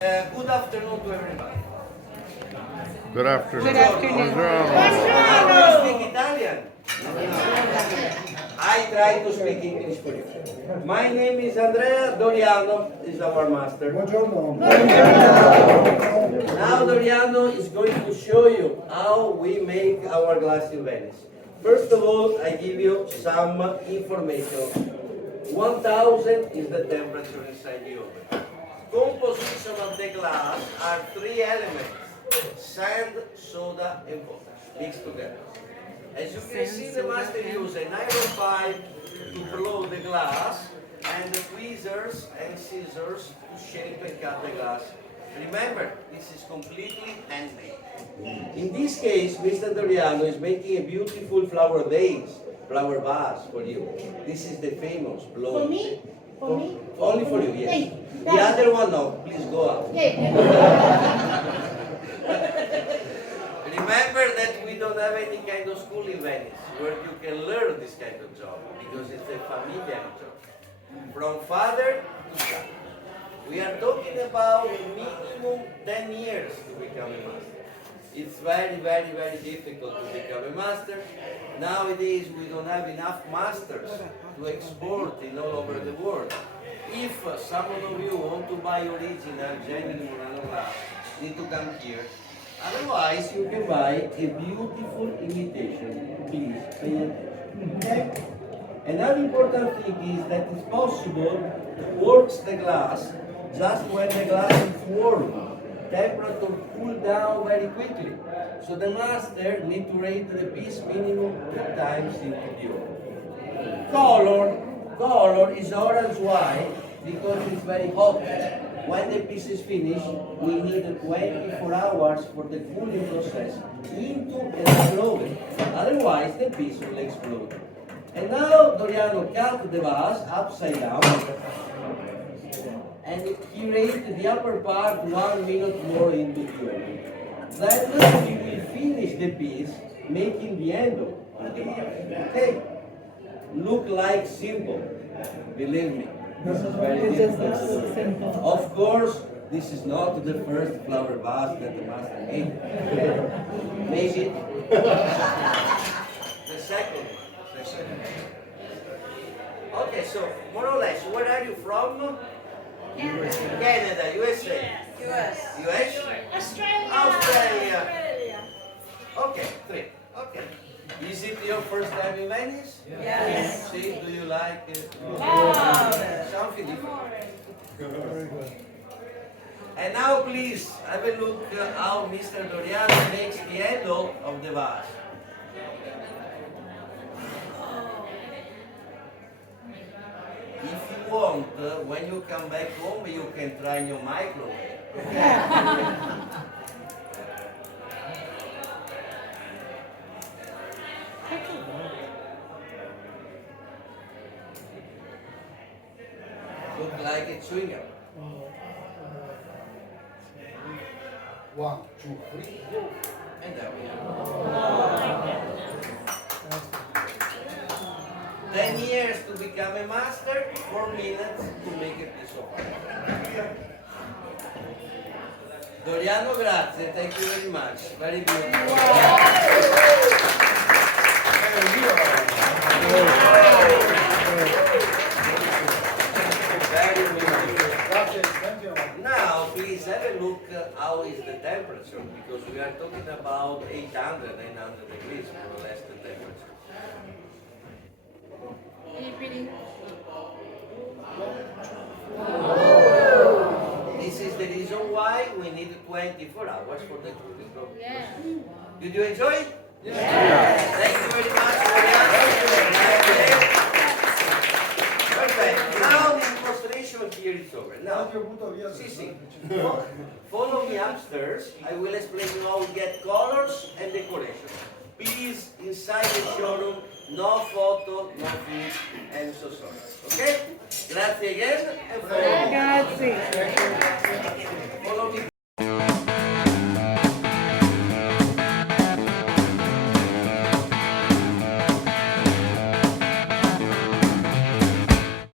Good afternoon to everybody. Good afternoon. Good afternoon. You speak Italian? I try to speak English for you. My name is Andrea. Doriano is our master. Now Doriano is going to show you how we make our glass in Venice. First of all, I give you some information. 1000 is the temperature inside the oven. Composition of the glass are three elements: sand, soda, and water mixed together. As you can see, the master uses an iron pipe to blow the glass and the tweezers and scissors to shape and cut the glass. Remember, this is completely handmade. In this case, Mr. Doriano is making a beautiful flower vase for you. This is the famous blow. For me? For me? Only for you, yes. Thank you. The other one, no. Please go out. Remember that we don't have any kind of school in Venice where you can learn this kind of job because it's a familiar job. From father to son. We are talking about minimum 10 years to become a master. It's very, very, very difficult to become a master. Nowadays, we don't have enough masters to export in all over the world. If some of you want to buy original genuine Murano glass, need to come here. Otherwise, you can buy a beautiful imitation. Please pay attention. Okay? Another important thing is that it's possible to work the glass just when the glass is warm. Temperature cool down very quickly. So the master need to rate the piece minimum 2 times into the oven. Color is orange white because it's very hot. When the piece is finished, we need 24 hours for the cooling process into and explode. Otherwise, the piece will explode. And now Doriano cut the vase upside down. And he raised the upper part 1 minute more into the oven. Then he will finish the piece, making the handle of the vase. Okay? Look like simple. Believe me, this is very difficult. Of course, this is not the first flower vase that the master made. Maybe the second one. Okay, so more or less, where are you from? Canada, USA. US. US? Australia. Okay, 3. Okay. Is it your first time in Venice? Yes. See, do you like it? Something different. Very good. And now please, have a look how Mr. Doriano makes the handle of the vase. If you want, when you come back home, you can try in your microwave. Look like a chewing gum. 1, 2, 3, go. And there we go. 10 years to become a master, 4 minutes to make a piece of art. Doriano, grazie. Thank you very much. Very beautiful. Very beautiful. Now, please have a look how is the temperature, because we are talking about 800, 900 degrees, more or less the temperature. This is the reason why we need 24 hours for the cooling process. Did you enjoy it? Yes. Thank you very much. Perfect. Now the demonstration here is over. Now, see. Follow me upstairs. I will explain you how we get colors and decoration. Please, inside the showroom, no photo, no food, and so sorry. Okay? Grazie again, and follow me. Grazie. Follow me.